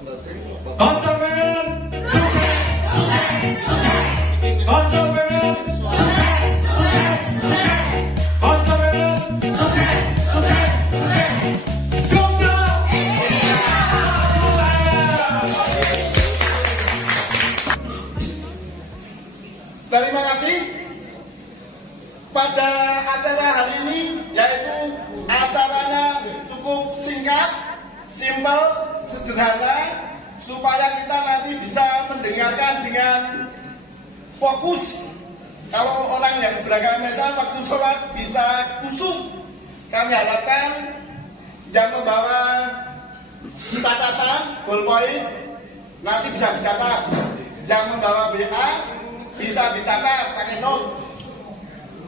Konser pengen sukses, sukses, sukses. Konser pengen sukses, sukses, sukses. Konser pengen sukses, sukses, sukses. Jogja. Terima kasih. Pada acara hari ini, yaitu acaranya cukup singkat, simpel, sederhana, supaya kita nanti bisa mendengarkan dengan fokus. Kalau orang yang beragama Islam waktu sholat bisa khusyuk. Kami harapkan yang membawa catatan, ballpoint, nanti bisa dicatat. Yang membawa BA bisa dicatat pakai note,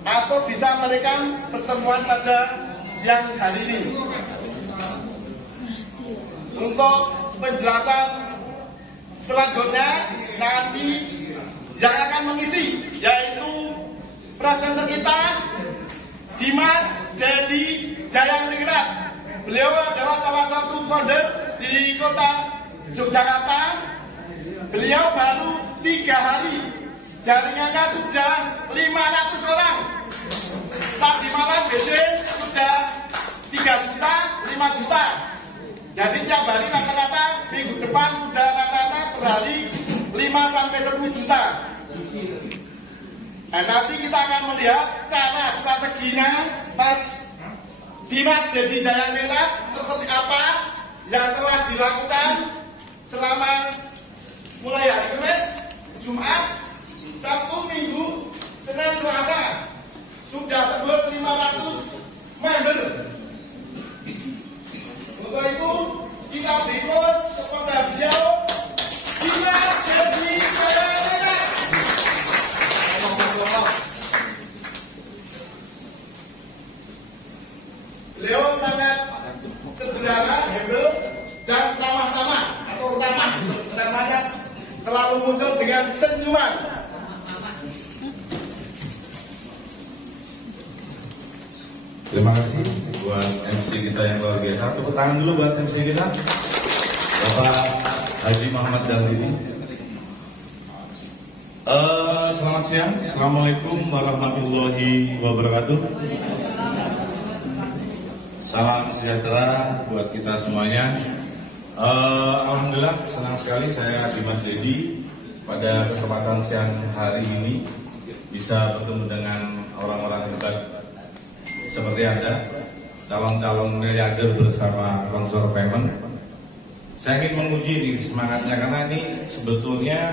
atau bisa merekam pertemuan pada siang hari ini. Untuk penjelasan selanjutnya nanti yang akan mengisi yaitu presenter kita Dimas Dedi Jayangringrat. Beliau adalah salah satu founder di kota Yogyakarta. Beliau baru 3 hari, jaringannya sudah 500 orang. Tadi malam BD sudah 3 juta, 5 juta. Jadi tiap hari rata-rata minggu depan sudah rata-rata per hari 5 sampai 10 juta. Nah, nanti kita akan melihat cara strateginya Mas Dimas Dedi Jayangringrat seperti apa yang telah dilakukan selama mulai hari Kamis, Jumat, Sabtu, Minggu, Senin, Selasa. Sudah tembus 500 member. Untuk itu kita request kepada beliau Dimas Dedi Jayangringrat. Beliau sangat sederhana, humble, dan ramah-tamah atau ramah. Namanya selalu muncul dengan senyuman. Terima kasih buat MC kita yang luar biasa. Tepuk tangan dulu buat MC kita, Bapak Haji Muhammad Dalini. Selamat siang, Assalamualaikum warahmatullahi wabarakatuh. Salam sejahtera buat kita semuanya. Alhamdulillah senang sekali saya Dimas Dedi pada kesempatan siang hari ini bisa bertemu dengan orang-orang hebat seperti Anda, calon-calon miliarder bersama Consor Payment. Saya ingin menguji nih semangatnya, karena ini sebetulnya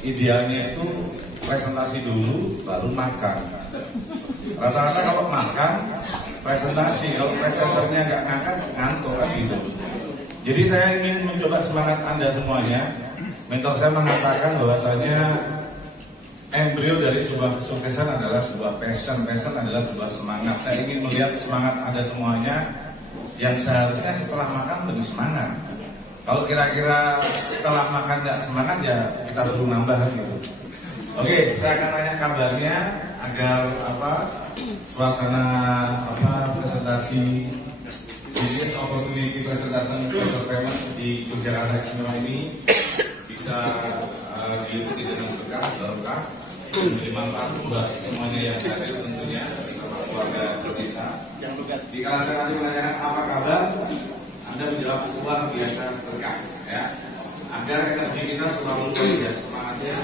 idealnya itu presentasi dulu baru makan. Rata-rata kalau makan presentasi, kalau presenternya nggak ngangkat ngantuk kan gitu. Jadi saya ingin mencoba semangat Anda semuanya. Mentor saya mengatakan bahwasanya embrio dari sebuah kesuksesan adalah sebuah passion adalah sebuah semangat. Saya ingin melihat semangat Anda semuanya yang seharusnya setelah makan lebih semangat. Kalau kira-kira setelah makan tidak semangat, ya kita suruh nambah gitu. Oke, saya akan tanya kabarnya agar suasana presentasi business opportunity presentation Consor Payment di Yogyakarta Istimewa ini bisa diikuti dengan berkah, memberi manfaat buat semuanya yang hadir tentunya bersama keluarga kita. Di kala saya nanti menanyakan apa kabar, Anda menjawab luar biasa berkah, ya. Agar energi kita selalu luar biasa semangatnya,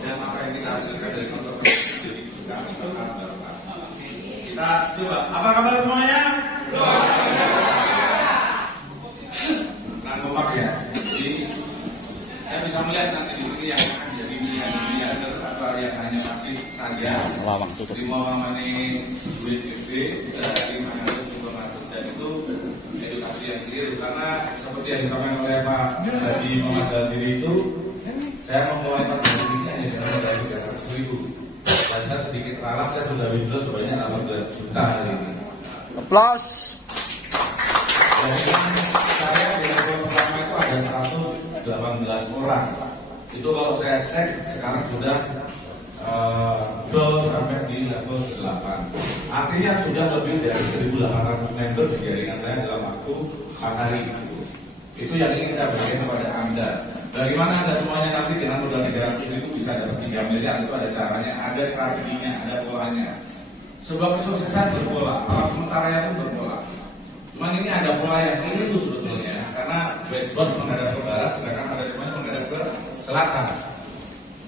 dan apa yang kita hasilkan dari Consor Payment jadi berkah sangat berkah. Kita coba, apa kabar semuanya? Nah, kompak ya. Jadi saya bisa melihat nanti di sini yang akan jadi miliarder atau yang hanya masih saja terima uang duit gede bisa dari 500 dan itu edukasi yang keliru, karena seperti yang disampaikan oleh Pak Haji Muhammad Dalini itu, saya memulai target ini hanya dengan dari 300.000 dan saya sedikit ralat, saya sudah withdraw sebanyak 18 juta hari ini. Aplaus. Saya di level pertama itu ada 118 orang. Itu kalau saya cek sekarang sudah sampai di level 8. Artinya sudah lebih dari 1.800 member di jaringan saya dalam waktu 4 hari. Itu yang ingin saya berikan kepada Anda. Bagaimana Anda semuanya nanti dengan modal 300.000 bisa dapat 3 miliar, itu ada caranya, ada strateginya, ada polanya. Sebuah kesuksesan berpola, alam semesta raya pun berpola. Cuman ini ada pola yang keliru sebetulnya, karena backbone menghadap ke barat, sedangkan ada semuanya menghadap ke selatan.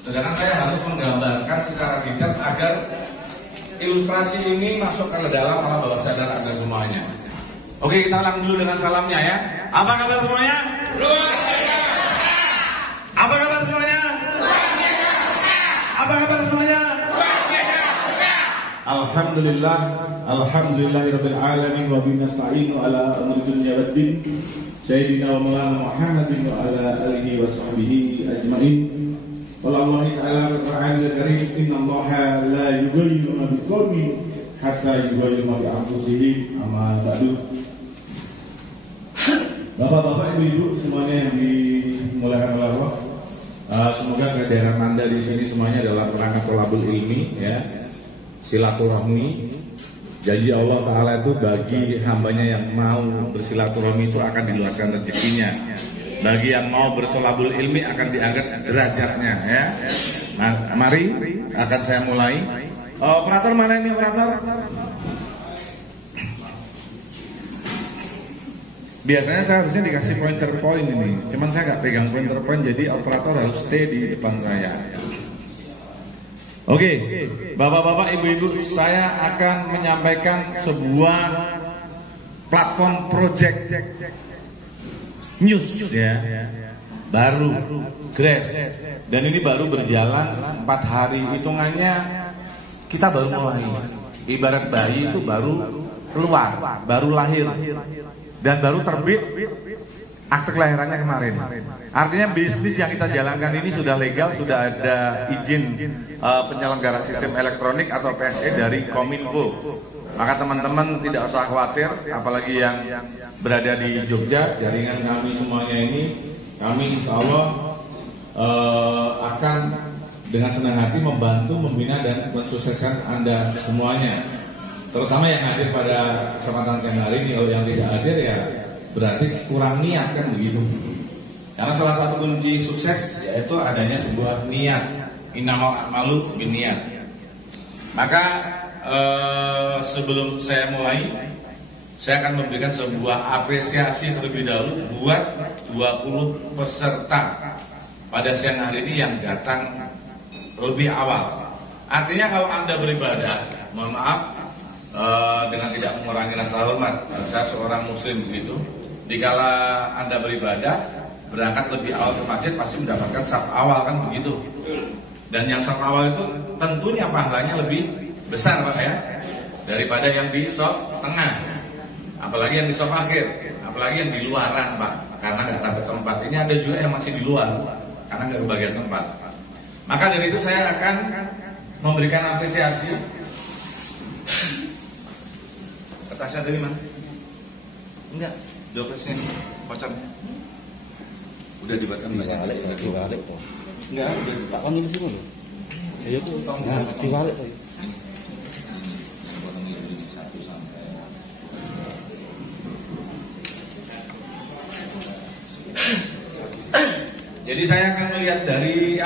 Sedangkan saya harus menggambarkan secara detail agar ilustrasi ini masuk ke dalam alam bawah sadar Anda semuanya. Oke, kita ulang dulu dengan salamnya ya. Apa kabar semuanya? Apa kabar semuanya? Apa kabar semuanya? Alhamdulillah, alhamdulillahirabbil alamin wa bihi nasta'inu ala umuri dunya waddin. Sayyidina wa maulana Muhammadin wa ala alihi wa sahbihi ajmain. Wallahi ta'ala al-Qur'anul Karim, innallaha la yughayyiru ma biqaumin hatta yughayyiru ma bi anfusihim. Amma ba'du. Bapak-bapak, ibu-ibu semuanya yang dimuliakan oleh Allah, semoga kehadiran Anda di sini semuanya dalam rangka thalabul ilmi, ya, silaturahmi. Janji Allah Ta'ala itu bagi hambanya yang mau bersilaturahmi itu akan diluaskan rezekinya. Bagi yang mau berthalabul ilmi akan diangkat derajatnya, ya. Nah, mari akan saya mulai. Operator mana ini operator? Biasanya saya harusnya dikasih pointer point ini, cuman saya nggak pegang pointer point, jadi operator harus stay di depan saya. Oke, bapak-bapak, ibu-ibu, saya akan menyampaikan sebuah platform project news, ya, baru, grass, dan ini baru berjalan 4 hari, hitungannya kita baru mulai. Ibarat bayi itu baru keluar, baru lahir. Dan baru terbit akte kelahirannya kemarin. Artinya bisnis yang kita jalankan ini sudah legal, sudah ada izin penyelenggara sistem elektronik atau PSE dari Kominfo. Maka teman-teman tidak usah khawatir, apalagi yang berada di Jogja, jaringan kami semuanya ini, kami insya Allah akan dengan senang hati membantu, membina dan mensukseskan Anda semuanya. Terutama yang hadir pada kesempatan siang hari ini. Kalau yang tidak hadir ya berarti kurang niat, kan begitu. Karena salah satu kunci sukses yaitu adanya sebuah niat. Innamal a'malu binniyat. Maka sebelum saya mulai, saya akan memberikan sebuah apresiasi terlebih dahulu buat 20 peserta pada siang hari ini yang datang lebih awal. Artinya kalau Anda beribadah, mohon maaf, dengan tidak mengurangi rasa hormat, saya seorang muslim begitu, dikala Anda beribadah berangkat lebih awal ke masjid pasti mendapatkan saf awal, kan begitu. Dan yang saf awal itu tentunya pahalanya lebih besar, Pak, ya, daripada yang di saf tengah, apalagi yang di saf akhir, apalagi yang di luaran, Pak, karena nggak dapat tempat. Ini ada juga yang masih di luar karena nggak kebagian tempat. Maka dari itu saya akan memberikan apresiasi. Kertasnya dari mana? Enggak, 12-nya nih, kocornya. Udah dibuatkan banyak. Diwalik tuh. Enggak, udah ditakon ini sih dulu. Ayo tuh, diwalik tuh. Jadi saya akan melihat dari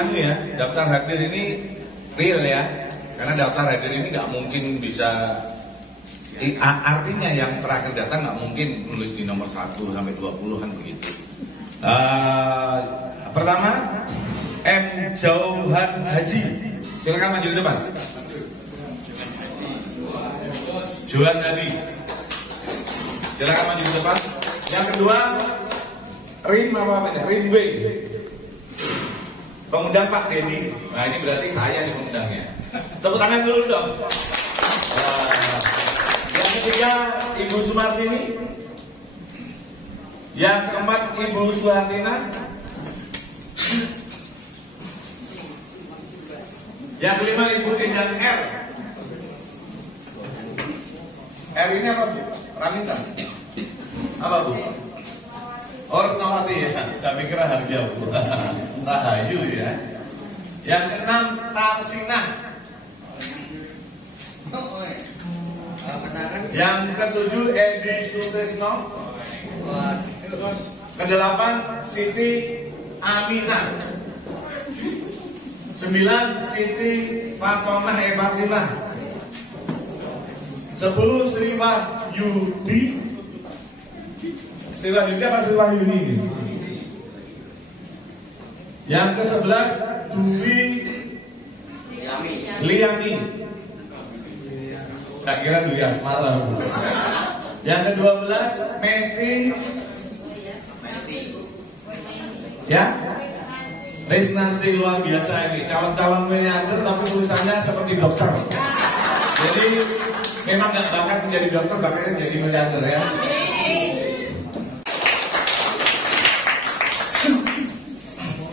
daftar hadir ini real, ya. Karena daftar hadir ini nggak mungkin bisa. Artinya yang terakhir datang nggak mungkin nulis di nomor 1 sampai 20-an begitu. Pertama, M. Jauhan Haji, silakan maju ke depan. Johan Haji, silakan maju ke depan. Yang kedua, Rim Rim B, pengundang Pak Dedi. Nah, ini berarti saya nih pengundangnya. Tepuk tangan dulu dong. Yang ketiga, Ibu Sumartini. Yang keempat, Ibu Suhartina. Yang kelima, Ibu Tindan R. R ini apa, Bu? Raminta. Apa, Bu? Oh, Retnawati, ya. Saya pikir Harja, Bu. Rahayu, ya. Yang keenam, Tarsinah. Yang ketujuh, Edi Sutrisno. ke-8 Siti Aminah. 9 Siti Fatimah Fatimah. 10 Sri Wahyudi. Sri Wahyudi apa Sri Wahyuni? Yang ke-11 Dwi Liami. Tak kira Dwi Asmara. Yang ke-12 Meti. Ya, Risnanti, luar biasa ini. Calon-calon miliarder tapi tulisannya seperti dokter. Jadi memang nggak bakat menjadi dokter, bakatnya jadi miliarder ya.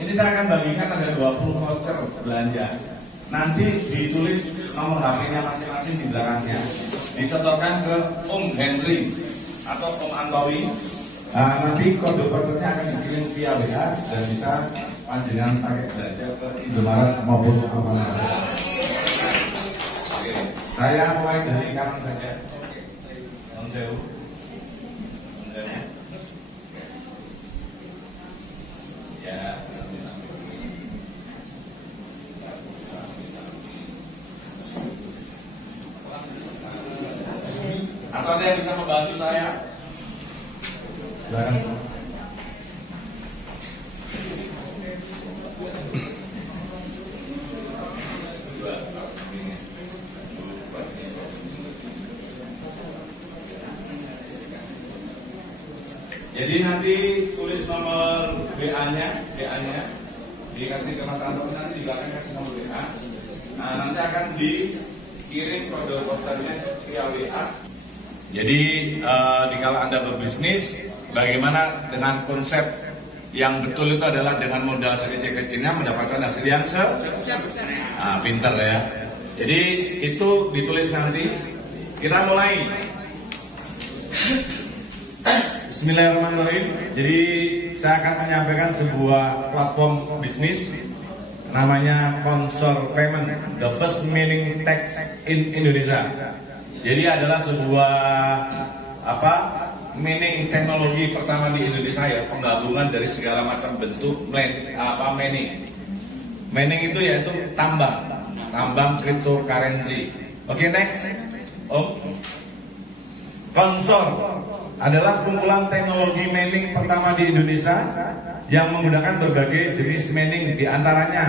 Ini saya akan bagikan ada 20 voucher belanja. Nanti ditulis nomor HP-nya masing-masing di belakangnya. Disetorkan ke Om Henry atau Om Antowi. Nah, nanti kode vouchernya akan dikirim via WA dan bisa panjenengan pakai belanja ke Indomaret maupun Alfamart. Oke, saya mulai dari kanan saja. Non sewu. Ya. Atau ada yang bisa membantu saya? Silakan. Jadi nanti tulis nomor WA-nya, dikasih ke Mas Anton, nanti di belakang kasih nomor WA. Nah, nanti akan dikirim kode vouchernya via WA. Jadi dikala Anda berbisnis, bagaimana dengan konsep yang betul itu adalah dengan modal sekecil-kecilnya mendapatkan hasil yang pintar ya. Jadi itu ditulis nanti. Kita mulai. Bismillahirrahmanirrahim. Jadi saya akan menyampaikan sebuah platform bisnis namanya Consor Payment, the first mining tax in Indonesia. Jadi adalah sebuah mining teknologi pertama di Indonesia ya, penggabungan dari segala macam bentuk mining. Mining itu yaitu tambang cryptocurrency. Oke, next. Consor adalah kumpulan teknologi mining pertama di Indonesia yang menggunakan berbagai jenis mining, diantaranya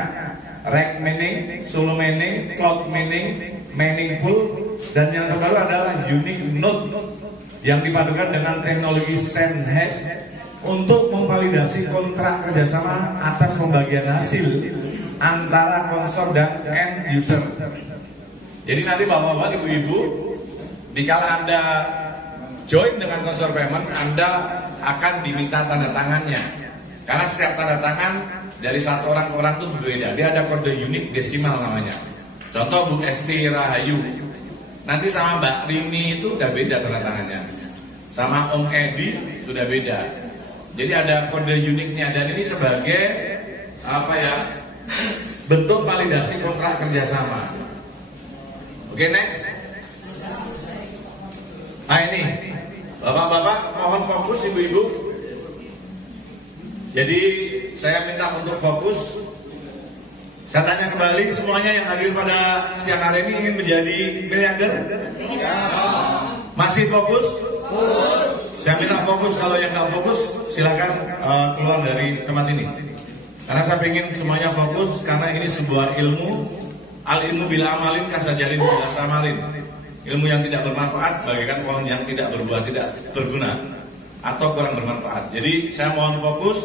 rack mining, solo mining, cloud mining, mining pool, dan yang terbaru adalah unique node yang dipadukan dengan teknologi SandHash untuk memvalidasi kontrak kerjasama atas pembagian hasil antara Consor dan end user. Jadi nanti bapak-bapak, ibu-ibu, dikala Anda join dengan Consor Payment, Anda akan diminta tanda tangannya. Karena setiap tanda tangan dari satu orang ke orang itu berbeda. Dia ada kode unik desimal namanya. Contoh Bu Esti Rahayu, nanti sama Mbak Rini itu udah beda tanda tangannya. Sama Om Edi sudah beda. Jadi ada kode uniknya, dan ini sebagai bentuk validasi kontrak kerjasama. Oke, next. Nah ini, bapak-bapak mohon fokus, ibu-ibu. Jadi saya minta untuk fokus. Saya tanya kembali, semuanya yang hadir pada siang hari ini ingin menjadi miliarder? Masih fokus? Saya minta fokus. Kalau yang nggak fokus, silakan keluar dari tempat ini. Karena saya ingin semuanya fokus, karena ini sebuah ilmu. Al ilmu bila amalin kasajarin bila samalin. Ilmu yang tidak bermanfaat bagaikan pohon yang tidak berbuah, tidak berguna atau kurang bermanfaat. Jadi saya mohon fokus,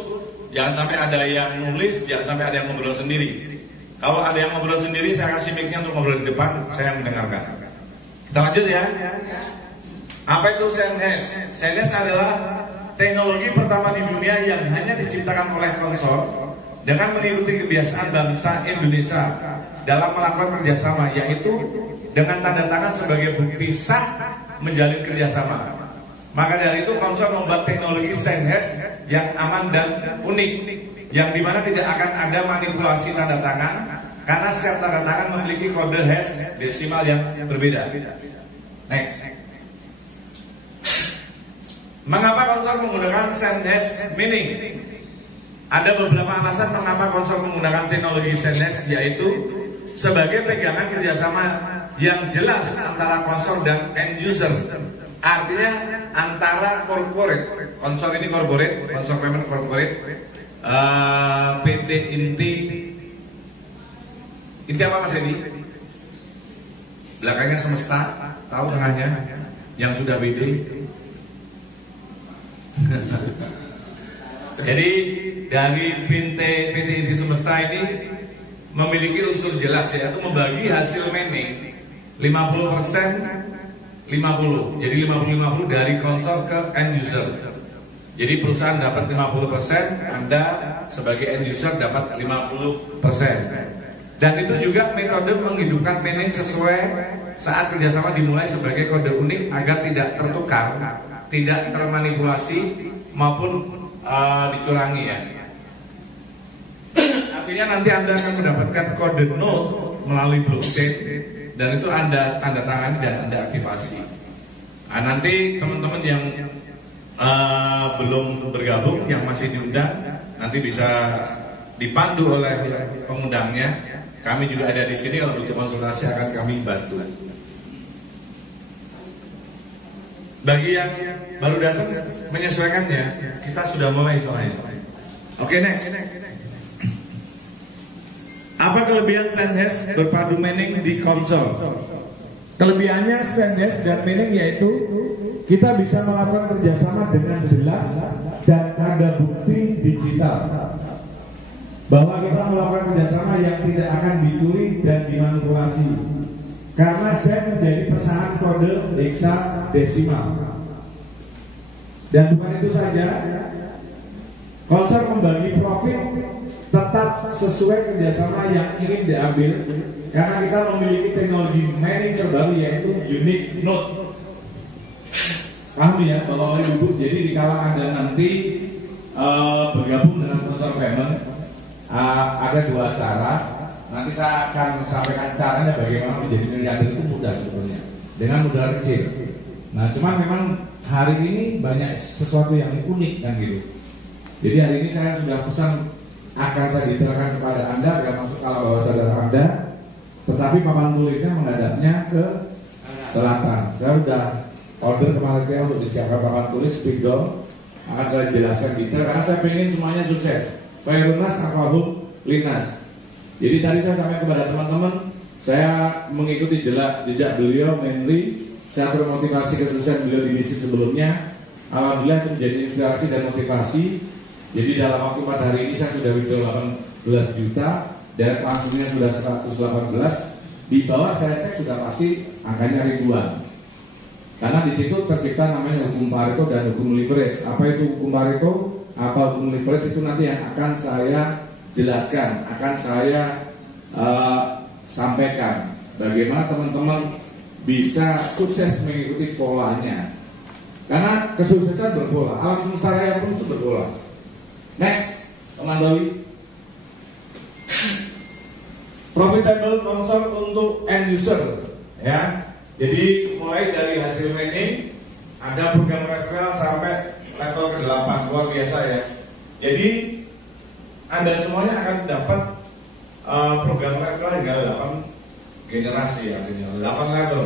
jangan sampai ada yang nulis, jangan sampai ada yang ngobrol sendiri. Kalau ada yang ngobrol sendiri, saya kasih mic-nya untuk ngobrol di depan, saya mendengarkan. Kita lanjut ya. Apa itu SandHash? SandHash adalah teknologi pertama di dunia yang hanya diciptakan oleh Consor dengan mengikuti kebiasaan bangsa Indonesia dalam melakukan kerjasama, yaitu dengan tanda tangan sebagai bukti sah menjalin kerjasama. Maka dari itu Consor membuat teknologi SandHash yang aman dan unik, yang dimana tidak akan ada manipulasi tanda tangan, karena setiap tanda tangan memiliki kode hash desimal yang berbeda. Next. Mengapa konsor menggunakan SendHash Mining? Ada beberapa alasan mengapa konsor menggunakan teknologi SendHash, yaitu sebagai pegangan kerjasama yang jelas antara konsor dan end user. Artinya antara corporate, konsor ini corporate, konsor payment corporate, PT Inti apa Mas Edi? Belakangnya Semesta, tahu tengahnya yang sudah BD. Jadi dari PT Inti Semesta ini memiliki unsur jelas, yaitu membagi hasil mining 50%, 50. Jadi 50-50 dari konsor ke end user. Jadi perusahaan dapat 50%, Anda sebagai end user dapat 50%. Dan itu juga metode menghidupkan mining sesuai saat kerjasama dimulai sebagai kode unik agar tidak tertukar, tidak termanipulasi maupun dicurangi ya. Artinya nanti Anda akan mendapatkan kode node melalui blockchain dan itu Anda tanda tangani dan Anda aktifasi. Nah, nanti teman-teman yang belum bergabung, yang masih diundang, nanti bisa dipandu oleh pengundangnya. Kami juga ada di sini, kalau butuh konsultasi akan kami bantu. Bagi yang baru datang menyesuaikannya, kita sudah mulai soalnya. Oke, next. Apa kelebihan SendHash berpadu mining di konsol? Kelebihannya SendHash dan mining yaitu kita bisa melakukan kerjasama dengan jelas dan ada bukti digital bahwa kita melakukan kerjasama yang tidak akan dicuri dan dimanipulasi, karena SEN menjadi pesanan kode hexadesimal. Dan bukan itu saja, konsor membagi profit tetap sesuai kerjasama yang ingin diambil, karena kita memiliki teknologi mining terbaru yaitu unique node. Paham ya Bapak Ibu? Jadi dikala Anda nanti bergabung dengan konsor payment, ada dua cara. Nanti saya akan sampaikan caranya bagaimana menjadi miliarder itu mudah sebetulnya, dengan modal kecil. Nah, cuman memang hari ini banyak sesuatu yang unik kan gitu. Jadi hari ini saya sudah pesan akan saya detailkan kepada Anda agar masuk kalau bawah sadar Anda. Tetapi papan tulisnya menghadapnya ke selatan. Saya sudah order kemarin untuk disiapkan papan tulis spidol. Akan saya jelaskan detail karena saya pengen semuanya sukses. Khairunnas Akhlahum Linnas. Jadi tadi saya sampaikan kepada teman-teman, saya mengikuti jejak beliau mainly. Saya termotivasi kesuksesan beliau di misi sebelumnya. Alhamdulillah itu menjadi inspirasi dan motivasi. Jadi dalam waktu 4 hari ini saya sudah withdraw 18 juta dan langsungnya sudah 118. Di bawah saya cek sudah pasti angkanya ribuan. Karena di situ tercipta namanya hukum Pareto dan hukum leverage. Apa itu hukum Pareto? Apa hukum leverage itu nanti yang akan saya jelaskan, akan saya sampaikan bagaimana teman-teman bisa sukses mengikuti polanya. Karena kesuksesan berpola, alam semesta raya pun itu berpola. Next, teman Dawi. Profitable konsol untuk end user, ya. Jadi mulai dari hasil mining, ada program referral sampai level ke-8, luar biasa ya. Jadi Anda semuanya akan dapat program referral hingga 8 generasi, artinya 8 level.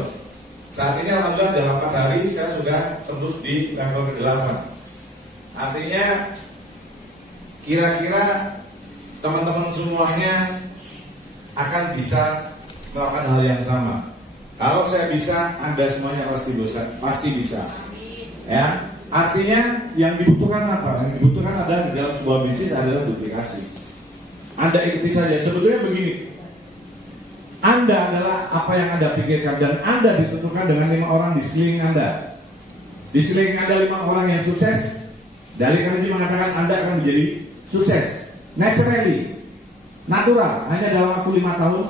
Saat ini alhamdulillah dalam 4 hari saya sudah tembus di level ke-8. Artinya kira-kira teman-teman semuanya akan bisa melakukan hal yang sama. Kalau saya bisa, Anda semuanya pasti bisa. Ya, artinya yang dibutuhkan apa? Yang dibutuhkan adalah di dalam sebuah bisnis adalah duplikasi. Anda ikuti saja. Sebetulnya begini, Anda adalah apa yang Anda pikirkan dan Anda ditentukan dengan 5 orang di sekeliling Anda. Di sekeliling Anda 5 orang yang sukses. Dari Carnegie mengatakan Anda akan menjadi sukses naturally, natural, hanya dalam waktu 5 tahun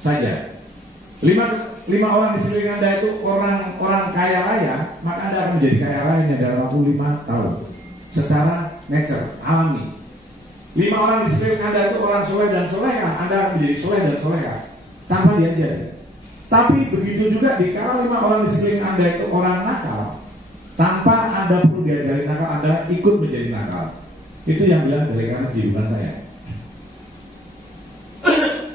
saja. 5 orang di sekeliling Anda itu orang kaya raya, maka Anda akan menjadi kaya raya hanya dalam waktu 5 tahun secara nature, alami. 5 orang di sekeliling Anda itu orang soleh dan soleha, Anda akan menjadi soleh dan soleha tanpa diajari. Tapi begitu juga dikala 5 orang di sekeliling Anda itu orang nakal, tanpa Anda perlu diajari nakal, Anda ikut menjadi nakal. Itu yang bilang dari kanan bukan saya.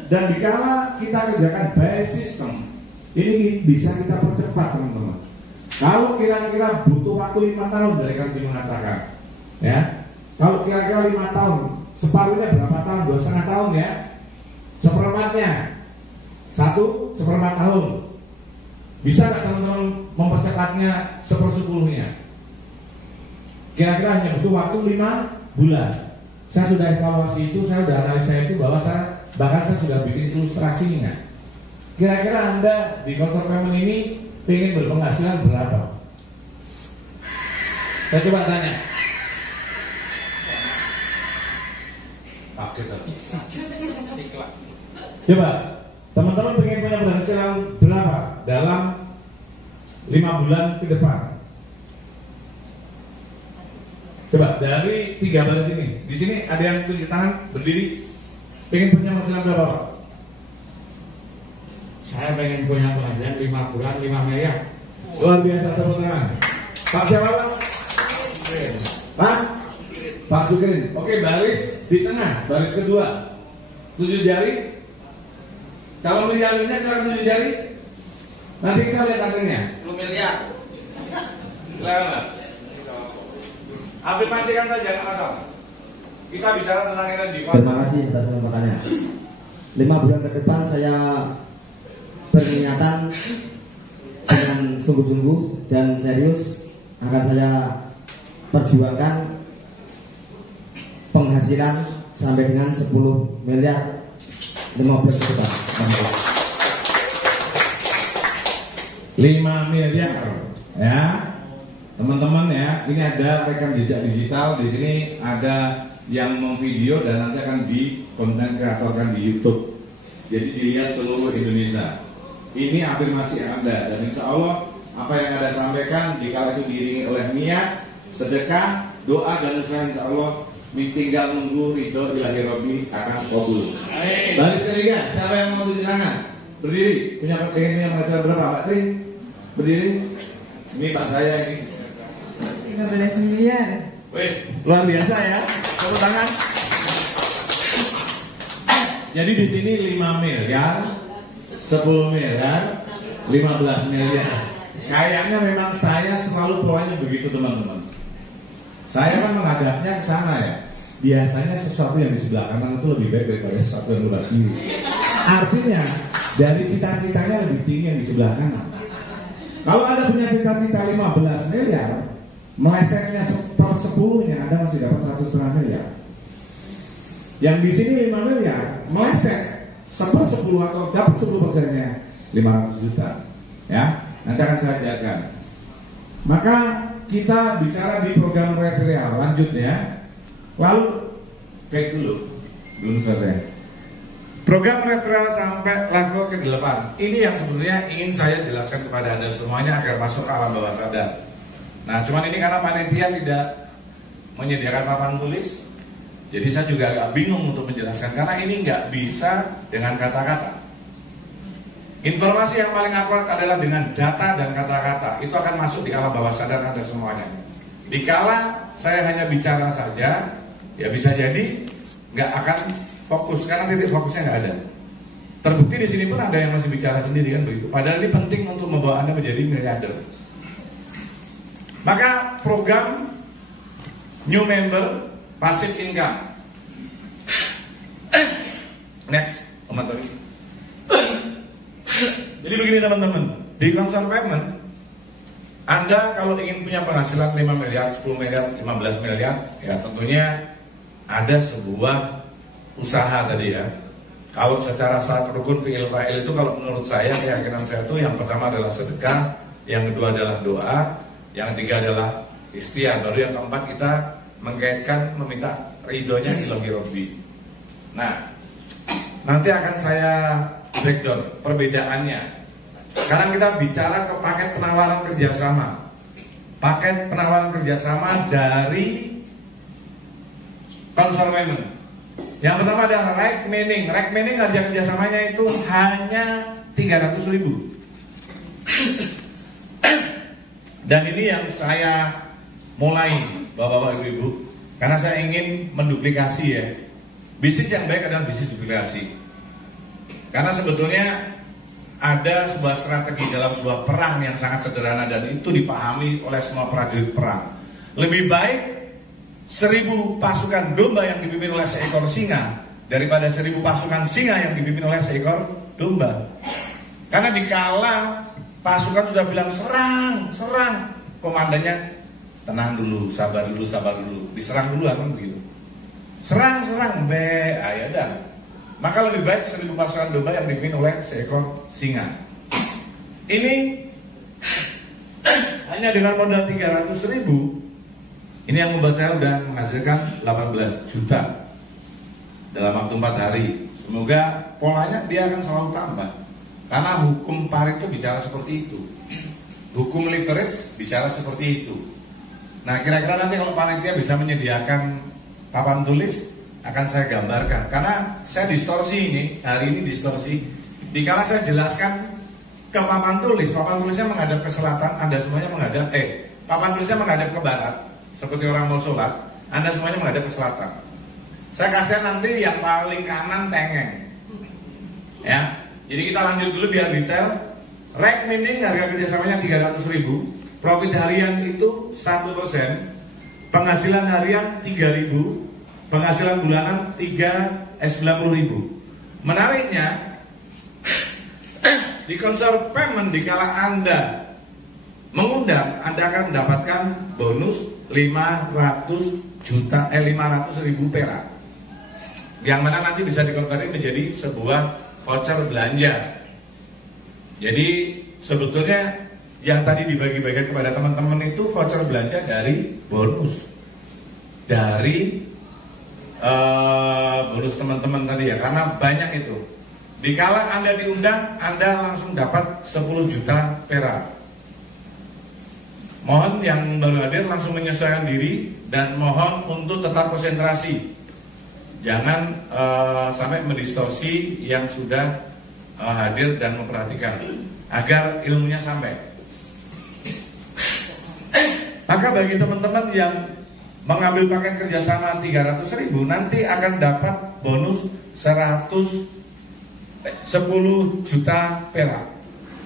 Dan dikala kita kerjakan by system, ini bisa kita percepat teman-teman. Kalau kira-kira butuh waktu 5 tahun dari kanan mengatakan, ya. Kalau kira-kira 5 tahun, separuhnya berapa tahun? 2,5 tahun ya. Seperempatnya 1/4 tahun. Bisa nggak teman-teman mempercepatnya 1/10-nya? Kira-kira hanya butuh waktu 5 bulan. Saya sudah evaluasi itu, saya sudah analisa itu, bahwa bahkan saya sudah bikin ilustrasinya. Kira-kira Anda di Consort Payment ini ingin berpenghasilan berapa? Saya coba tanya. Coba, teman-teman pengen punya penghasilan berapa dalam 5 bulan ke depan? Coba dari 3 baris ini. Di sini ada yang tunjuk tangan berdiri. Pengen punya penghasilan berapa, Pak? Saya pengen punya penghasilan 5 bulan 5 miliar. Luar biasa, tepuk tangan. Pak siapa, Pak? Pak? Pak Sukrin. Oke, baris di tengah, baris kedua. 7 jari. Kalau miliarnya sekarang 7 jari. Nanti kita lihat hasilnya. 10 miliar. Selamat. Afirmasikan saja, nggak masalah. Kita bicara tentang energi. Terima kasih atas kesempatannya. 5 bulan ke depan saya berniatan dengan sungguh-sungguh dan serius akan saya perjuangkan penghasilan sampai dengan 10 miliar 5 bulan ke depan. 5 miliar, ya. Teman-teman ya, ini ada rekam jejak digital, di sini ada yang memvideo dan nanti akan di konten kreatorkan di YouTube. Jadi dilihat seluruh Indonesia. Ini afirmasi Anda dan insya Allah apa yang Anda sampaikan jika itu diiringi oleh niat, sedekah, doa dan usaha, insya Allah tinggal nunggu ridho ilahi Rabbi akan kabul. Baris ketiga, siapa yang mau tunjuk tangan? Berdiri, punya penghasilan berapa, Pak Tri? Berdiri. Ini Pak saya ini. 15 miliar. Wes, luar biasa ya. Tepuk tangan. Jadi di sini 5 miliar, 10 miliar, 15 miliar. Kayaknya memang saya selalu polanya begitu teman-teman. Saya kan menghadapnya ke sana ya. Biasanya sesuatu yang di sebelah kanan itu lebih baik daripada sesuatu yang sebelah kiri. Artinya dari cita-citanya lebih tinggi yang di sebelah kanan. Kalau Anda punya cita-cita 15 miliar, melesetnya 1/10-nya Anda masih dapat 1,5 miliar. Yang di sini 5 miliar, meleset 1/10 atau dapat 10%-nya 500 juta. Ya, nanti akan saya ajarkan. Maka kita bicara di program referral lanjut ya. Lalu cek dulu, belum selesai. Program referral sampai level ke-8. Ini yang sebetulnya ingin saya jelaskan kepada Anda semuanya agar masuk ke alam bawah sadar. Nah, cuman ini karena panitia tidak menyediakan papan tulis, jadi saya juga agak bingung untuk menjelaskan karena ini nggak bisa dengan kata-kata. Informasi yang paling akurat adalah dengan data dan kata-kata. Itu akan masuk di alam bawah sadar Anda semuanya. Dikala saya hanya bicara saja, ya bisa jadi nggak akan fokus karena titik fokusnya nggak ada. Terbukti di sini pun ada yang masih bicara sendiri kan begitu. Padahal ini penting untuk membawa Anda menjadi miliarder. Maka program new member passive income. Next, Om Antoni. Jadi begini teman-teman, di Consort Payment Anda kalau ingin punya penghasilan 5 miliar, 10 miliar, 15 miliar, ya tentunya ada sebuah usaha tadi ya. Kalau secara saat rukun fi'il fa'il itu kalau menurut saya, keyakinan saya itu yang pertama adalah sedekah, yang kedua adalah doa, yang ketiga adalah ikhtiar, baru yang keempat kita mengkaitkan meminta ridhonya ilahi Rabbi. Nah, nanti akan saya breakdown perbedaannya. Sekarang kita bicara ke paket penawaran kerjasama. Paket penawaran kerjasama dari Consort Payment. Yang pertama adalah rekening. Rekening harga kerjasamanya itu hanya 300.000. Dan ini yang saya mulai Bapak-bapak Ibu-ibu, karena saya ingin menduplikasi ya. Bisnis yang baik adalah bisnis duplikasi. Karena sebetulnya ada sebuah strategi dalam sebuah perang yang sangat sederhana dan itu dipahami oleh semua prajurit perang. Lebih baik 1000 pasukan domba yang dipimpin oleh seekor singa daripada 1000 pasukan singa yang dipimpin oleh seekor domba. Karena dikala pasukan sudah bilang serang, serang, komandannya tenang dulu, sabar dulu, diserang dulu kan begitu. Serang, ya udah. Maka lebih baik 1000 pasukan domba yang dipimpin oleh seekor singa. Ini hanya dengan modal 300.000, ini yang membuat saya sudah menghasilkan 18 juta dalam waktu 4 hari. Semoga polanya dia akan selalu tambah. Karena hukum Pareto bicara seperti itu. Hukum leverage bicara seperti itu. Nah, kira-kira nanti kalau panitia bisa menyediakan papan tulis, akan saya gambarkan. Karena saya distorsi ini, hari ini distorsi. Dikala saya jelaskan ke papan tulisnya menghadap ke selatan, Anda semuanya menghadap, papan tulisnya menghadap ke barat, seperti orang mau sholat, Anda semuanya menghadap ke selatan. Saya kasih nanti yang paling kanan tengeng. Ya, jadi kita lanjut dulu biar detail. Rek mining harga kerjasamanya 300.000, profit harian itu 1%, penghasilan harian 3.000, penghasilan bulanan 90.000. Menariknya, di konsor payment dikala Anda mengundang, Anda akan mendapatkan bonus 500.000 perak, yang mana nanti bisa dikonversi menjadi sebuah voucher belanja. Jadi sebetulnya yang tadi dibagi-bagikan kepada teman-teman itu voucher belanja dari bonus, dari bonus teman-teman tadi ya, karena banyak itu. Dikala Anda diundang, Anda langsung dapat 10 juta perak. Mohon yang baru hadir langsung menyesuaikan diri dan mohon untuk tetap konsentrasi. Jangan sampai mendistorsi yang sudah hadir dan memperhatikan, agar ilmunya sampai. Maka bagi teman-teman yang mengambil paket kerjasama 300.000 nanti akan dapat bonus 10 juta perak,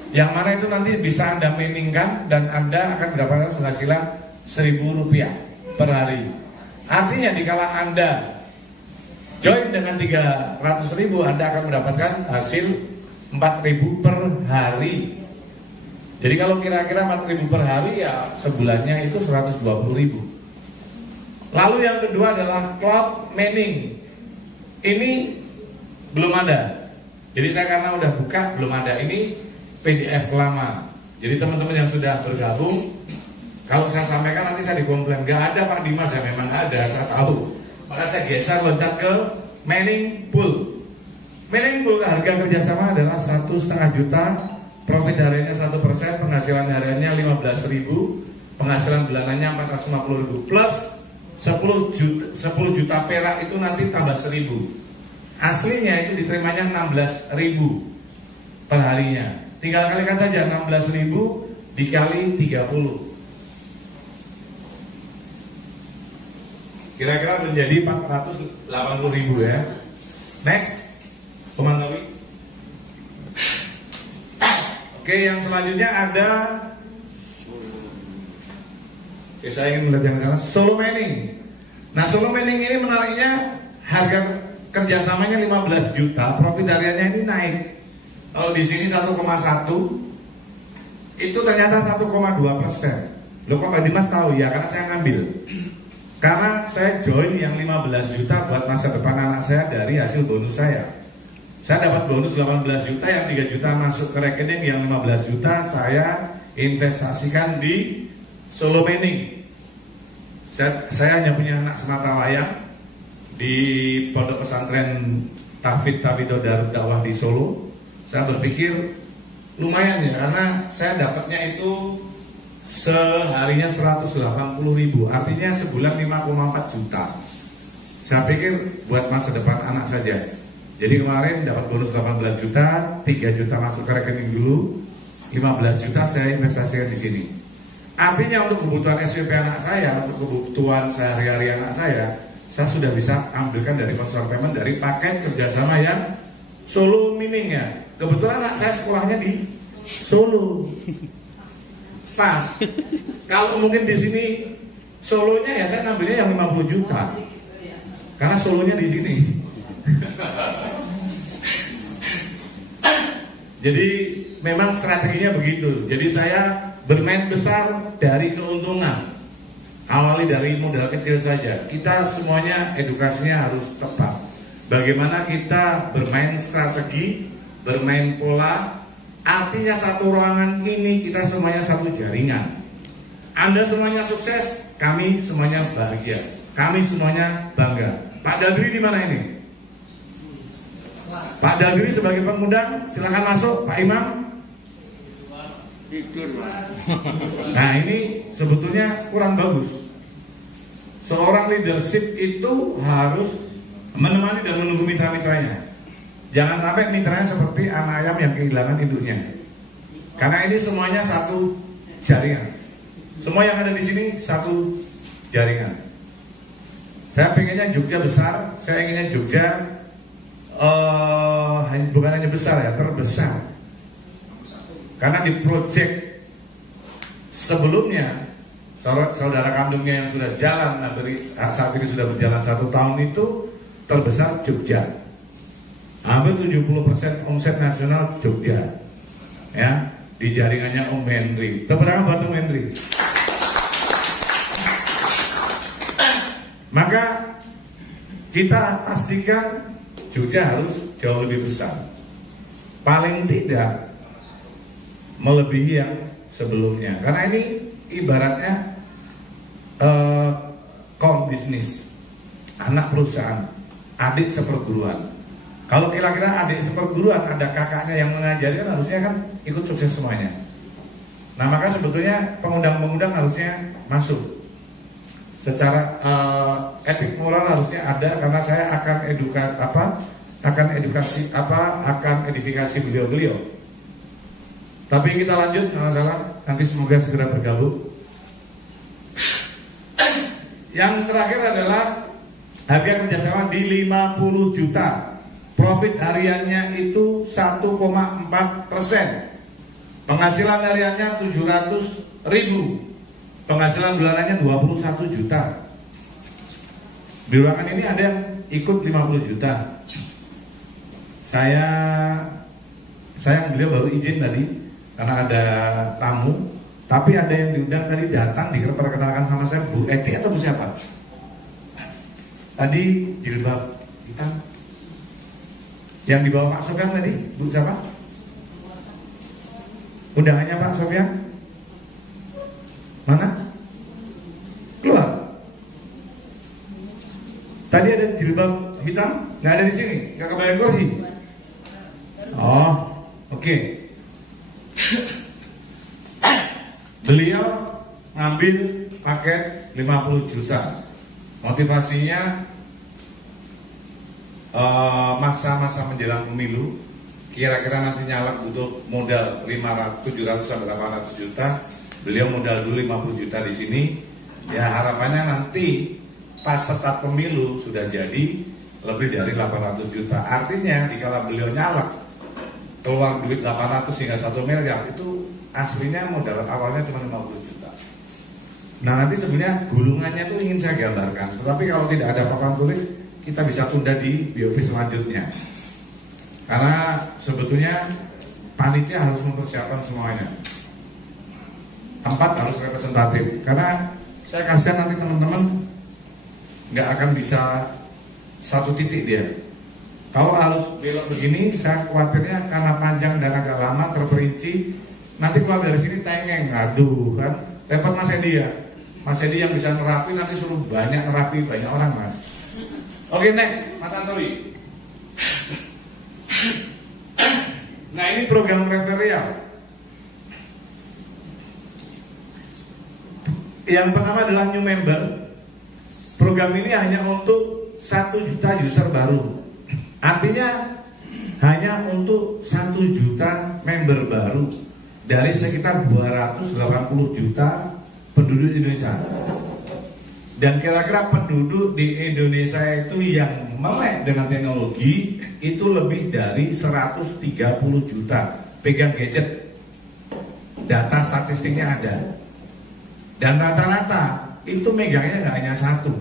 yang mana itu nanti bisa Anda miningkan dan Anda akan mendapatkan penghasilan 1.000 rupiah per hari. Artinya dikala Anda join dengan 300.000, Anda akan mendapatkan hasil 4.000 per hari. Jadi kalau kira-kira 4.000 per hari ya sebulannya itu 120.000. Lalu yang kedua adalah cloud mining. Ini belum ada. Jadi saya karena udah buka belum ada. Ini PDF lama. Jadi teman-teman yang sudah bergabung, kalau saya sampaikan nanti saya dikomplain, gak ada Pak Dimas. Ya memang ada, saya tahu. Maka saya geser loncat ke mining pool. Mining pool harga kerjasama adalah 1,5 juta, profit hariannya 1%, penghasilan hariannya 15.000, penghasilan bulanannya 450.000 plus 10 juta perak itu nanti tambah 1.000. Aslinya itu diterimanya 16.000 per harinya. Tinggal kalikan saja 16.000 dikali 30. Kira-kira menjadi 480.000 ya. Next. Komandawi. Oke, yang selanjutnya ada, saya ingin melihat yang sana, solo mining. Nah, solo mining ini menariknya harga kerjasamanya 15 juta, profit hariannya ini naik. Kalau di sini 1,1, itu ternyata 1,2%. Loh kok Pak Dimas tahu? Ya karena saya ngambil. Karena saya join yang 15 juta buat masa depan anak saya dari hasil bonus saya. Saya dapat bonus 18 juta, yang 3 juta masuk ke rekening, yang 15 juta saya investasikan di solo mining. Saya hanya punya anak semata wayang di pondok pesantren Tauhid Darut Dakwah di Solo. Saya berpikir lumayan ya, karena saya dapatnya itu seharinya 180.000, artinya sebulan 5,4 juta. Saya pikir buat masa depan anak saja. Jadi kemarin dapat bonus 18 juta, 3 juta masuk ke rekening dulu, 15 juta saya investasikan di sini. Artinya untuk kebutuhan SPP anak saya, untuk kebutuhan sehari-hari anak saya sudah bisa ambilkan dari konsol payment dari paket kerjasama yang Solo Mining ya. Kebetulan anak saya sekolahnya di Solo. Pas. Kalau mungkin di sini Solonya ya saya ngambilnya yang 50 juta. Karena Solonya di sini. Jadi memang strateginya begitu. Jadi saya bermain besar dari keuntungan. Awali dari modal kecil saja. Kita semuanya edukasinya harus tepat. Bagaimana kita bermain strategi, bermain pola. Artinya satu ruangan ini kita semuanya satu jaringan. Anda semuanya sukses, kami semuanya bahagia. Kami semuanya bangga. Pak Dadri di mana ini? Pak Dadri sebagai pengundang, silakan masuk. Pak Imam. Nah ini sebetulnya kurang bagus. Seorang leadership itu harus menemani dan menunggu mitra-mitranya. Jangan sampai mitranya seperti anak ayam yang kehilangan induknya. Karena ini semuanya satu jaringan. Semua yang ada di sini satu jaringan. Saya pengennya Jogja besar. Saya inginnya Jogja bukan hanya besar ya, terbesar. Karena di proyek sebelumnya saudara kandungnya yang sudah jalan, saat ini sudah berjalan 1 tahun itu terbesar Jogja. Hampir 70% omset nasional Jogja. Ya, di jaringannya Om Henry. Tepuk tangan buat Om Henry. Maka kita pastikan Jogja harus jauh lebih besar. Paling tidak melebihi yang sebelumnya. Karena ini ibaratnya core bisnis, anak perusahaan, adik seperguruan. Kalau kira-kira adik seperguruan ada kakaknya yang mengajari kan harusnya kan ikut sukses semuanya. Nah maka sebetulnya pengundang-pengundang harusnya masuk. Secara etik moral harusnya ada karena saya akan akan edifikasi beliau-beliau. Tapi kita lanjut, nggak masalah. Nanti semoga segera bergabung. Yang terakhir adalah harga kerjasama di 50 juta. Profit hariannya itu 1,4%. Penghasilan hariannya 700.000. Penghasilan bulanannya 21 juta. Di ruangan ini ada yang ikut 50 juta. Beliau baru izin tadi karena ada tamu. Tapi ada yang diundang tadi datang diperkenalkan sama saya, Bu Eti atau Bu siapa? Tadi jilbab hitam. Yang dibawa Pak Sofyan tadi, Bu siapa? Undangannya Pak Sofyan? Mana? Keluar. Tadi ada jilbab hitam, nggak ada di sini, nggak kebayang kursi. Oh, oke. Beliau ngambil paket 50 juta. Motivasinya masa-masa menjelang pemilu, kira-kira nanti nyalek butuh modal 700 sampai 800 juta. Beliau modal dulu 50 juta di sini. Ya harapannya nanti pas start pemilu sudah jadi lebih dari 800 juta. Artinya dikala beliau nyalek keluar duit 800 hingga 1 miliar itu aslinya modal awalnya cuma 50 juta. Nah nanti sebenarnya gulungannya itu ingin saya gambarkan. Tetapi kalau tidak ada papan tulis kita bisa tunda di BOP selanjutnya. Karena sebetulnya panitia harus mempersiapkan semuanya. Tempat harus representatif. Karena saya kasihan nanti teman-teman nggak akan bisa satu titik dia. Kalau harus belok begini, saya khawatirnya karena panjang dan agak lama terperinci, nanti keluar dari sini tengeng, aduh kan, repot Mas Edi ya. Mas Edi yang bisa nerapi nanti suruh nerapi banyak orang Mas. Oke, next, Mas Antoni. Nah ini program referral. Yang pertama adalah new member. Program ini hanya untuk 1 juta user baru. Artinya hanya untuk 1 juta member baru dari sekitar 280 juta penduduk Indonesia. Dan kira-kira penduduk di Indonesia itu yang melek dengan teknologi itu lebih dari 130 juta pegang gadget. Data statistiknya ada. Dan rata-rata itu megangnya nggak hanya satu.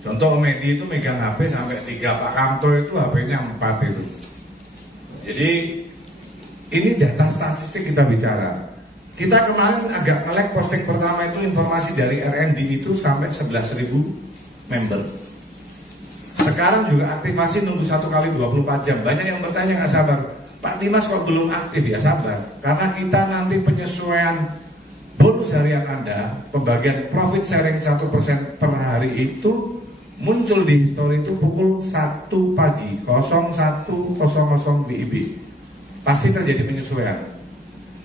Contoh Om Edi itu megang HP sampai 3, Pak Kamto itu HP-nya 4 itu. Jadi ini data statistik kita bicara. Kita kemarin agak melek posting pertama itu informasi dari R&D itu sampai 11.000 member. Sekarang juga aktivasi nunggu 1 kali 24 jam. Banyak yang bertanya nggak sabar, Pak Dimas kok belum aktif? Ya sabar, karena kita nanti penyesuaian bonus harian Anda, pembagian profit sharing 1% per hari itu muncul di history itu pukul 1 pagi 01.00 WIB. Pasti terjadi penyesuaian.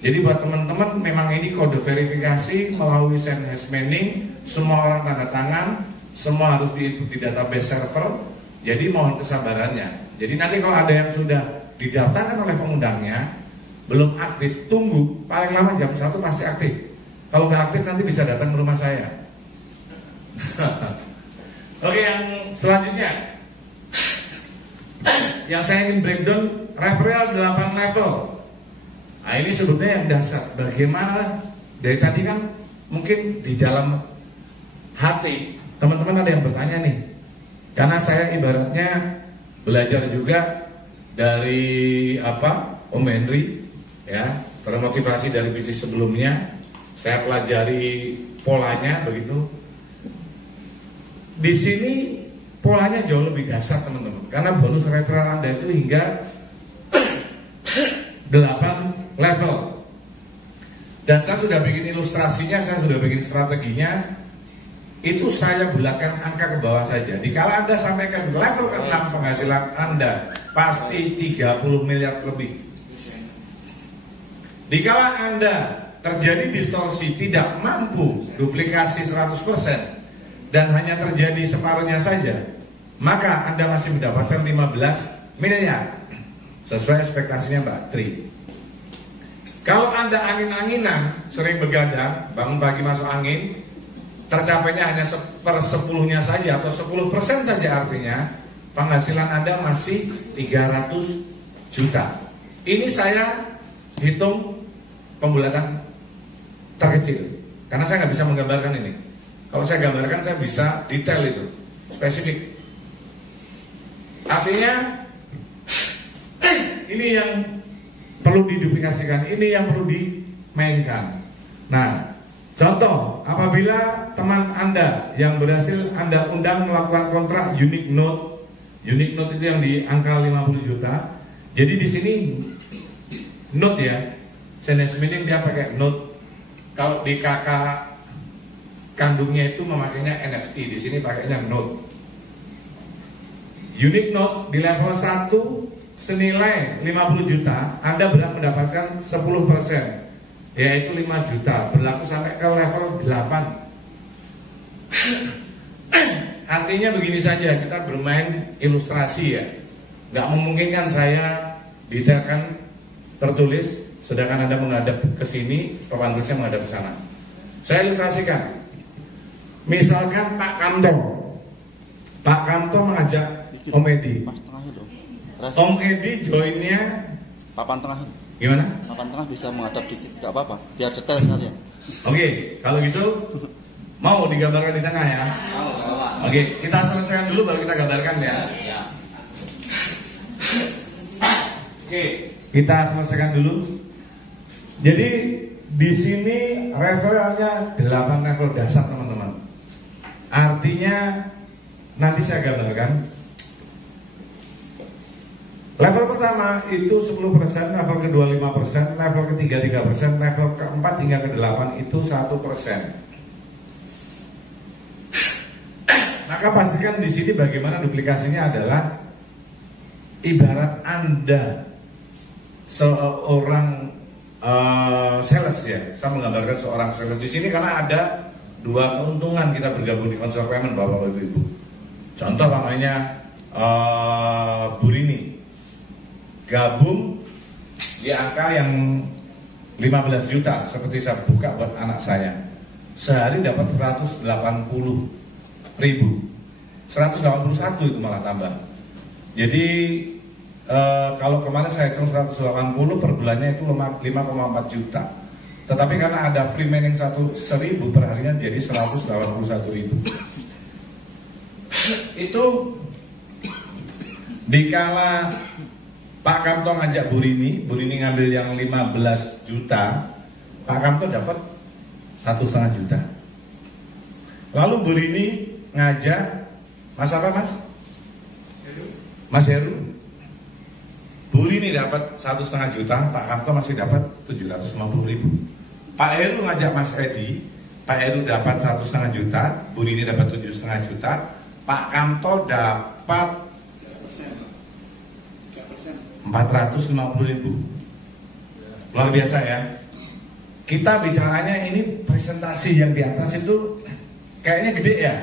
Jadi buat teman-teman, memang ini kode verifikasi melalui send hash mailing, semua orang tanda tangan, semua harus di database server. Jadi mohon kesabarannya. Jadi nanti kalau ada yang sudah didaftarkan oleh pengundangnya belum aktif, tunggu paling lama jam 1 pasti aktif. Kalau nggak aktif nanti bisa datang ke rumah saya. Oke, yang selanjutnya yang saya ingin breakdown referral 8 level. Nah, ini sebetulnya yang dasar. Bagaimana dari tadi kan mungkin di dalam hati teman-teman ada yang bertanya nih. Karena saya ibaratnya belajar juga dari Om Henry ya, termotivasi dari bisnis sebelumnya. Saya pelajari polanya begitu. Di sini polanya jauh lebih dasar teman-teman. Karena bonus referral Anda itu hingga 8 level. Dan saya sudah bikin ilustrasinya, saya sudah bikin strateginya. Itu saya bulatkan angka ke bawah saja. Dikala Anda sampai ke level ke-6 penghasilan Anda pasti 30 miliar lebih. Dikala Anda terjadi distorsi, tidak mampu duplikasi 100% dan hanya terjadi separuhnya saja, maka Anda masih mendapatkan 15 miliar sesuai ekspektasinya Mbak Tri. Kalau Anda angin-anginan, sering begadang, bangun pagi masuk angin, tercapainya hanya 1/10-nya saja atau 10% saja, artinya penghasilan Anda masih 300 juta. Ini saya hitung pembulatan terkecil, karena saya nggak bisa menggambarkan ini. Kalau saya gambarkan saya bisa detail itu, spesifik. Artinya ini yang perlu diduplikasikan, ini yang perlu dimainkan. Nah, contoh, apabila teman Anda yang berhasil Anda undang melakukan kontrak unique note itu yang di angka 50 juta. Jadi di sini note ya, sales minim dia pakai note. Kalau di kakak kandungnya itu memakainya NFT, di sini pakainya note. Unique note di level 1 senilai 50 juta, Anda berhak mendapatkan 10%, yaitu 5 juta, berlaku sampai ke level 8. Artinya begini saja, kita bermain ilustrasi ya. Nggak memungkinkan saya detailkan tertulis, sedangkan Anda menghadap ke sini, papan tulisnya menghadap ke sana. Saya ilustrasikan. Misalkan Pak Kanto mengajak Om Edi. Om Edi joinnya Papan tengah. gimana? Papan tengah bisa menghadap dikit, nggak apa-apa. Biar setel saja. Oke, kalau gitu mau digambarkan di tengah ya? Oke, kita selesaikan dulu baru kita gambarkan ya. Oke, kita selesaikan dulu. Jadi di sini referralnya 8 level dasar teman-teman. Artinya nanti saya gambarkan. Level pertama itu 10%, level kedua 5%, level ketiga 3%, level keempat hingga ke-8 itu 1%. Maka pastikan di sini bagaimana duplikasinya adalah ibarat Anda seorang sales ya. Saya menggambarkan seorang sales di sini karena ada 2 keuntungan kita bergabung di Konsul Payment Bapak Ibu. Contoh namanya Bu Rini gabung di angka yang 15 juta seperti saya buka buat anak saya. sehari dapat 180.000, 181 itu malah tambah. Jadi kalau kemarin saya hitung 180 per bulannya itu 5,4 juta. Tetapi karena ada free manning 1.000 perharinya jadi 181.000. Itu dikala Pak Kamto ngajak Bu Rini ngambil yang 15 juta, Pak Kamto dapat 1,5 juta. Lalu Bu Rini ngajak Mas apa Mas? Mas Heru. Bu Rini dapat 1,5 juta, Pak Kamto masih dapat 750.000. Pak Heru ngajak Mas Edi, Pak Heru dapat 1,5 juta, Bu Rini dapat 7,5 juta, Pak Kamto dapat 450.000. Luar biasa ya. Kita bicaranya ini presentasi yang di atas itu kayaknya gede ya.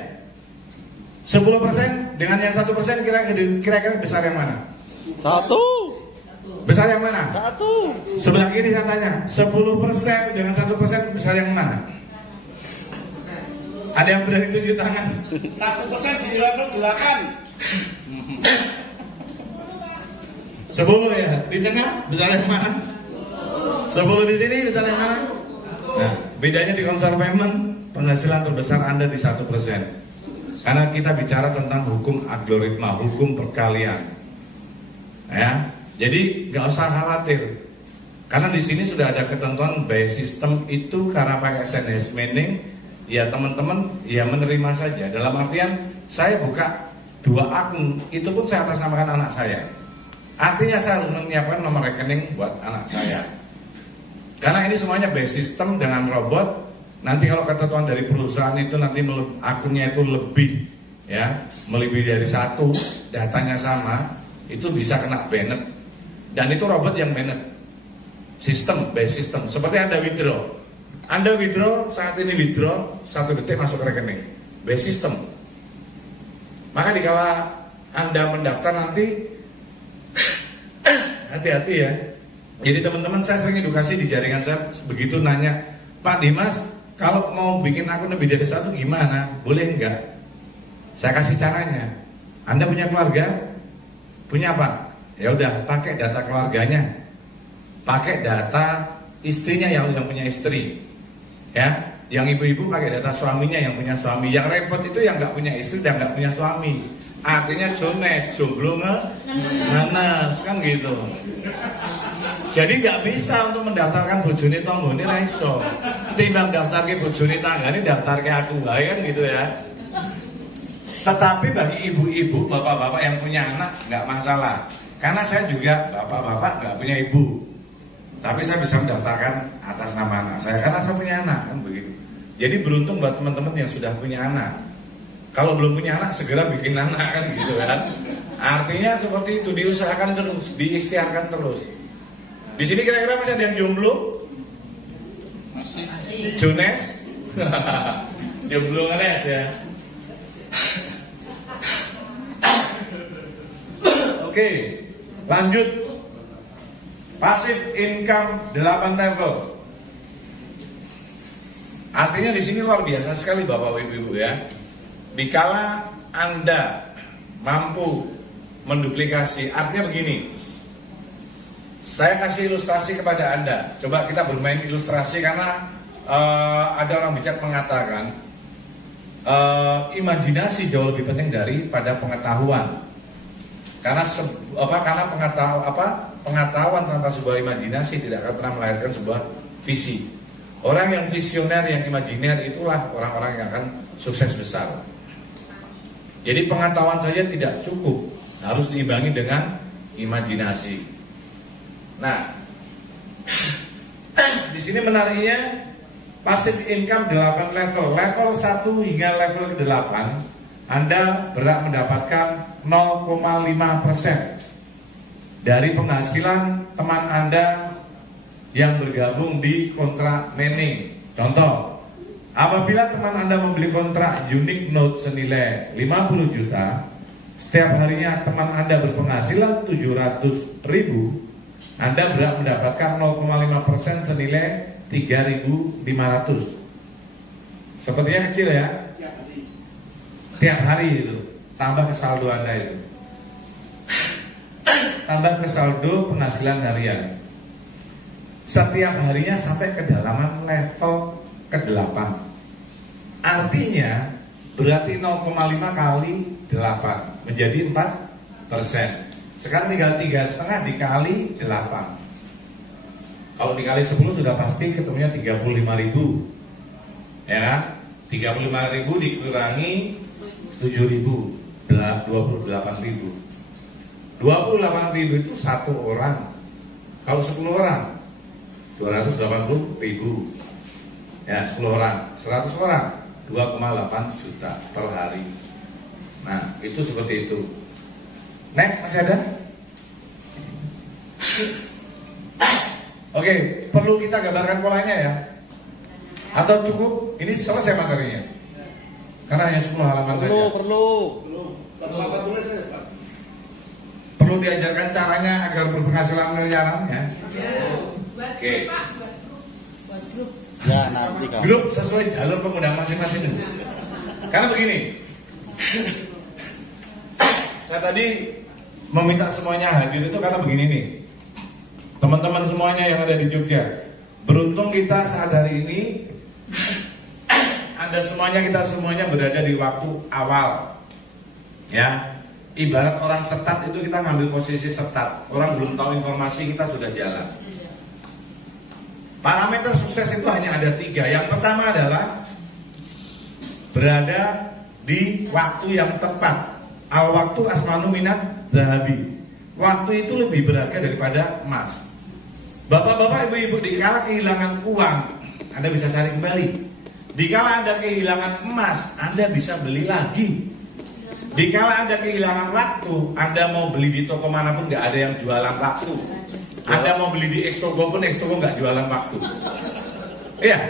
10% dengan yang 1% kira-kira besar yang mana? 1. Besar yang mana? 1. Sebelah kiri saya tanya, 10% dengan 1% besar yang mana? Ada yang berani tunjuk tangan? 1% di level 8. 10 ya, di tengah besar yang mana? 10 di sini besar yang mana? Nah, bedanya di Consor Payment, penghasilan terbesar Anda di 1%. Karena kita bicara tentang hukum algoritma, hukum perkalian. Ya, jadi nggak usah khawatir. Karena di sini sudah ada ketentuan by system itu karena pakai SNS meaning, ya teman-teman ya menerima saja. Dalam artian saya buka 2 akun, itu pun saya atasnamakan anak saya. Artinya saya harus menyiapkan nomor rekening buat anak saya. Karena ini semuanya by system dengan robot. Nanti kalau ketentuan dari perusahaan itu nanti akunnya itu lebih ya, melebihi dari 1, datanya sama, itu bisa kena banned. Dan itu robot yang banned. Sistem, by system. Seperti Anda withdraw. Anda withdraw, saat ini withdraw, 1 detik masuk ke rekening. By system. Maka dikala Anda mendaftar nanti hati-hati ya. Jadi teman-teman, saya sering edukasi di jaringan saya begitu nanya, Pak Dimas, kalau mau bikin akun lebih dari 1 gimana? Boleh enggak? Saya kasih caranya. Anda punya keluarga? Punya apa? Ya udah, pakai data keluarganya. Pakai data istrinya yang punya istri. Ya, yang ibu-ibu pakai data suaminya yang punya suami. Yang repot itu yang nggak punya istri dan nggak punya suami. Artinya jones, jomblo ngenes kan gitu. Jadi nggak bisa untuk mendaftarkan bojone tonggone ra iso. Timbang daftarke bojone tanggane daftarke aku wae kan gitu ya. Tetapi bagi ibu-ibu, bapak-bapak yang punya anak nggak masalah. Karena saya juga bapak-bapak nggak punya ibu. Tapi saya bisa mendaftarkan atas nama anak saya karena saya punya anak kan begitu. Jadi beruntung buat teman-teman yang sudah punya anak. Kalau belum punya anak segera bikin anak kan gitu kan. Artinya seperti itu, diusahakan terus, diikhtiarkan terus. Di sini kira-kira masih ada yang jomblo? Masih. Jones? Jomblo ngenes ya. Oke, lanjut. Passive income 8 level. Artinya di sini luar biasa sekali Bapak Ibu ya. Dikala Anda mampu menduplikasi, artinya begini. Saya kasih ilustrasi kepada Anda. Coba kita bermain ilustrasi karena ada orang bijak mengatakan imajinasi jauh lebih penting daripada pengetahuan. Karena pengetahuan tanpa sebuah imajinasi tidak akan pernah melahirkan sebuah visi. Orang yang visioner, yang imajiner itulah orang-orang yang akan sukses besar. Jadi pengetahuan saja tidak cukup, harus diimbangi dengan imajinasi. Nah, di sini menariknya passive income 8 level. Level 1 hingga level ke-8 Anda berhak mendapatkan 0,5% dari penghasilan teman Anda yang bergabung di kontrak manning. Contoh, apabila teman Anda membeli kontrak Unique Note senilai 50 juta, setiap harinya teman Anda berpenghasilan 700.000, Anda berhak mendapatkan 0,5% senilai 3.500. Sepertinya kecil ya. Tiap hari itu tambah ke saldo Anda itu. Tambah ke saldo penghasilan harian. Setiap harinya sampai kedalaman level ke-8. Artinya berarti 0,5 kali 8 menjadi 4%. Sekarang tinggal 3,5 dikali 8. Kalau dikali 10 sudah pasti ketemunya 35.000. Ya kan? 35.000 dikurangi 7.000, 28.000. 28.000 itu satu orang. Kalau 10 orang 280.000. Ya, 10 orang, 100 orang 2,8 juta per hari. Nah, itu seperti itu. Next, masih ada? Oke, perlu kita gambarkan polanya ya? Atau cukup? Ini selesai materinya? Karena hanya 10 halaman saja. Perlu diajarkan caranya agar berpenghasilan miliaran ya? Oke. Buat grup. Ya nanti kamu. Grup sesuai jalur pengundang masing-masing. Karena begini, saya tadi meminta semuanya hadir itu karena begini nih, teman-teman semuanya yang ada di Jogja, beruntung kita saat hari ini, kita semuanya berada di waktu awal, ya. Ibarat orang setat itu kita ngambil posisi setat, orang belum tahu informasi kita sudah jalan. Parameter sukses itu hanya ada 3. Yang pertama adalah berada di waktu yang tepat. Al waktu asmanu minat zahabi. Waktu itu lebih berharga daripada emas. Bapak-bapak, ibu-ibu, dikala kehilangan uang, Anda bisa cari kembali. Dikala Anda kehilangan emas, Anda bisa beli lagi. Dikala Anda kehilangan waktu, Anda mau beli di toko manapun nggak ada yang jualan waktu. Anda mau beli di X-Toko pun X-Toko nggak jualan waktu. Iya,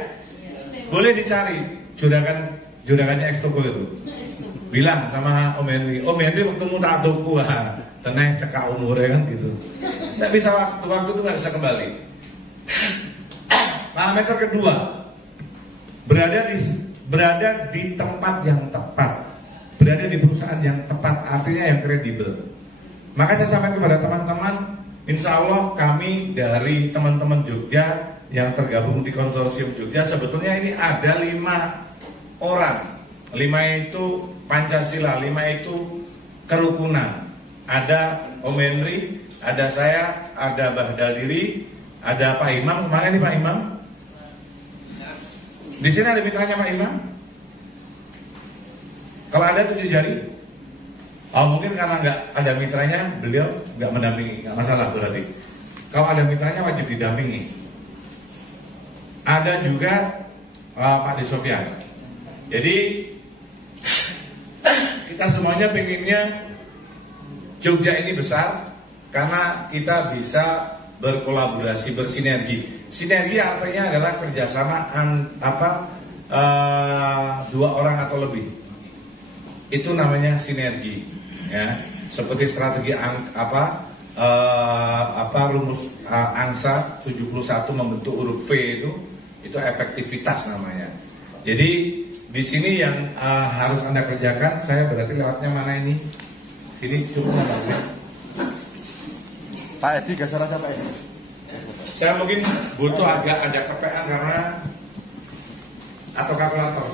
boleh dicari juragannya X-Toko itu. Bilang sama Om Henry waktumu tak tuku, tenang cekak umurnya kan gitu. Nggak bisa waktu itu nggak bisa kembali. Parameter kedua, berada di tempat yang tepat, berada di perusahaan yang tepat, artinya yang kredibel. Maka saya sampaikan kepada teman-teman, insya Allah kami dari teman-teman Jogja yang tergabung di konsorsium Jogja, sebetulnya ini ada 5 orang. 5 itu Pancasila, 5 itu kerukunan. Ada Om Henry, ada saya, ada Mbah Daliri, ada Pak Imam. Kemana nih Pak Imam? Di sini ada mitranya Pak Imam? Kalau ada 7 jari? Oh, mungkin karena nggak ada mitranya, beliau nggak mendampingi, nggak masalah berarti. Kalau ada mitranya wajib didampingi. Ada juga Pak Desofian. Jadi kita semuanya pengennya Jogja ini besar karena kita bisa berkolaborasi, bersinergi. Sinergi artinya adalah kerjasama 2 orang atau lebih. Itu namanya sinergi, ya. Seperti strategi rumus angsa 71 membentuk huruf V itu efektivitas namanya. Jadi di sini yang harus Anda kerjakan, saya berarti lewatnya mana ini? Sini cukup nggak? Pak Edi geser aja Pak Edi. Saya mungkin butuh agak ada kepean karena atau kalkulator.